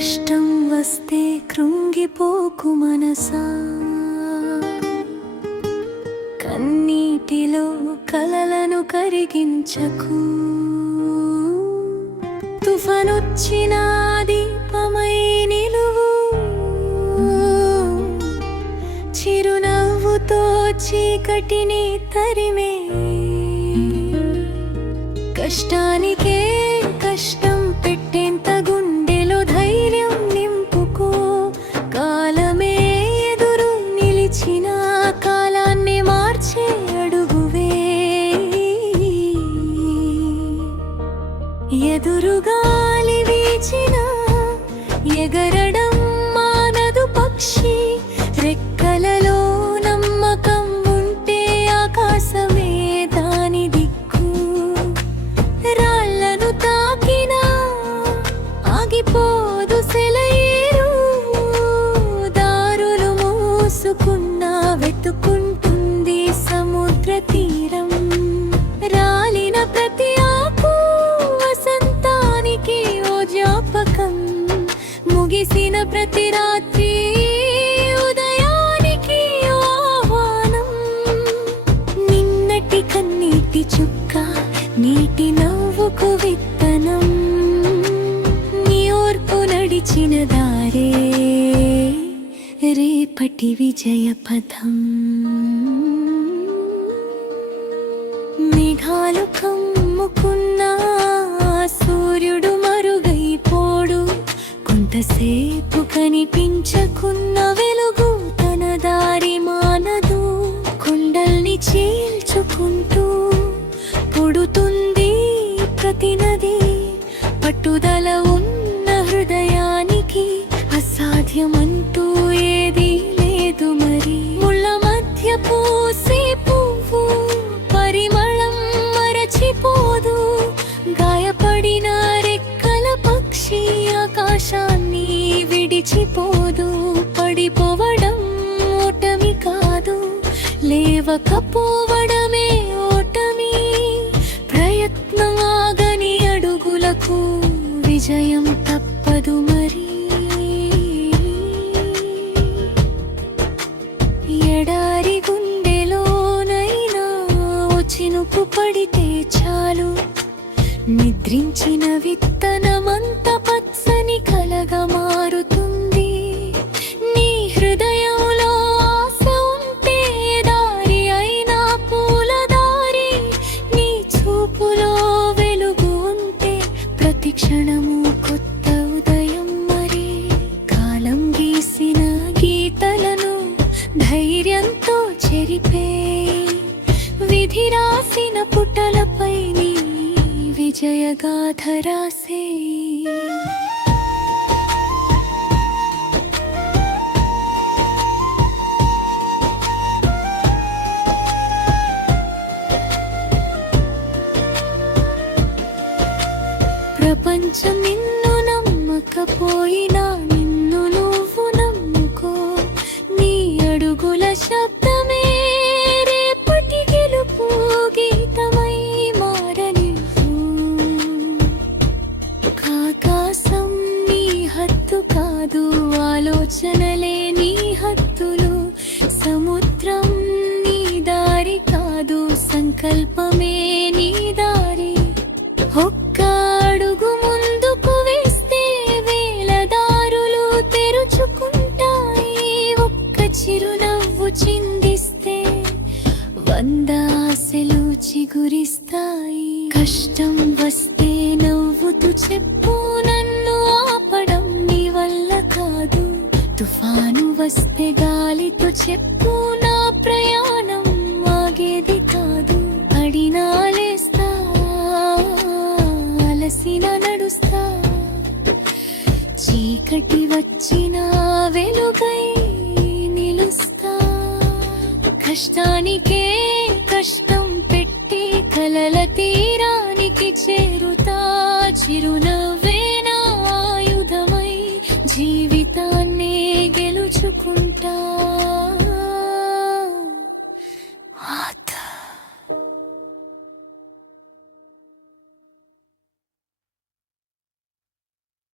కష్టం వస్తే కృంగిపోకు మనసా, కన్నీటిలో కలలను కరిగించకు. తుఫానొచ్చిన దీపమై నిలువు, చిరునవ్వుతో చీకటిని తరిమే. కష్టానికే కష్టం పెట్టేంత గుండెలో ధైర్యం నింపుకో. కాలమే ఎదురు నిలిచిన కాలాన్ని మార్చే అడుగువే. ఎదురుగాలి వీచిన ఎగరడం మానదు పక్షి. రెక్కలలో నమ్మకం ఉంటే ఆకాశమే దాని దిక్కు. రాళ్లను తాకినా ఆగిపోదు సెలయేరు. దారులు మూసుకున్నా వెతుకుంటుంది సముద్ర తీరం. రాలిన ప్రతి ఆకు వసంతానికి ఓ జ్ఞాపకం. ముగిసిన ప్రతి రాత్రి ఉదయానికి ఓ ఆహ్వానం. నిన్నటి కన్నీటి చుక్క నీటి నవ్వుకు విత్తనం. నీ ఓర్పు నడిచిన దారే రేపటి విజయ పథం. మేఘాలు కమ్ముకున్న సూర్యుడు మరుగైపోడు. కొంతసేపు కనిపించకున్న వెలుగు తన దారి మానదు. కొండల్ని చీల్చుకుంటూ పుడుతుంది ప్రతి నది. పట్టుదల ఉన్న హృదయానికి అసాధ్యమంటూ ఏదీ లేదు మరి. ముళ్ళ మధ్య పూసే పువ్వు పరిమళం మరచిపోదు. గాయపడిన రెక్కల పక్షి ఆకాశాన్ని విడిచిపోదు. పడిపోవడం ఓటమి కాదు, లేవకపోవడమే ఓటమి. ప్రయత్నం ఆగని అడుగులకు విజయం తప్పదు మరి. ఎడారి గుండెలోనైనా చినుకు పడితే చాలు. నిద్రించిన విత్తనమంత పచ్చని కలగా మారుతుంది. నీ హృదయంలో ఆశ ఉంటే దారి అయినా పూల దారి. నీ చూపులో వెలుగు ఉంటే ప్రతి క్షణము కొత్త ఉదయం మరి. కాలం గీసిన గీతలను ధైర్యంతో చెరిపే. విధి రాసిన పుటలపై నీ విజయగాథ రాసే. ప్రపంచం నిన్ను నమ్మకపోయినా నిన్ను నువ్వు నమ్ముకో. నీ అడుగుల శబ్దమే రేపటి గెలుపు గీతమై మారనివ్వు. ఆకాశం నీ హద్దు కాదు, ఆలోచనలే నీ హద్దులు. సముద్రం నీ దారి కాదు, సంకల్పమే నీ దారి. ఒక్క అడుగు ముందుకు వేస్తే వేల దారులు తెరుచుకుంటాయి. ఒక్క చిరునవ్వు చిందిస్తే 100 ఆశలు చిగురిస్తాయి. కష్టం వస్తే నవ్వుతూ చెప్పు, నన్ను ఆపడం నీ వల్ల కాదు. తుఫాను వస్తే గాలితో చెప్పు, నా ప్రయాణం ఆగేది కాదు. అడినా లేస్తా, అలసిన నడుస్తా. చీకటి వచ్చిన వెలుగై నిలుస్తా. కష్టానికే కష్టం పెట్టి కలల తీరానికి చేరుతా. చిరునవ్వే నా ఆయుధమై జీవితాన్నే గెలుచుకుంటా.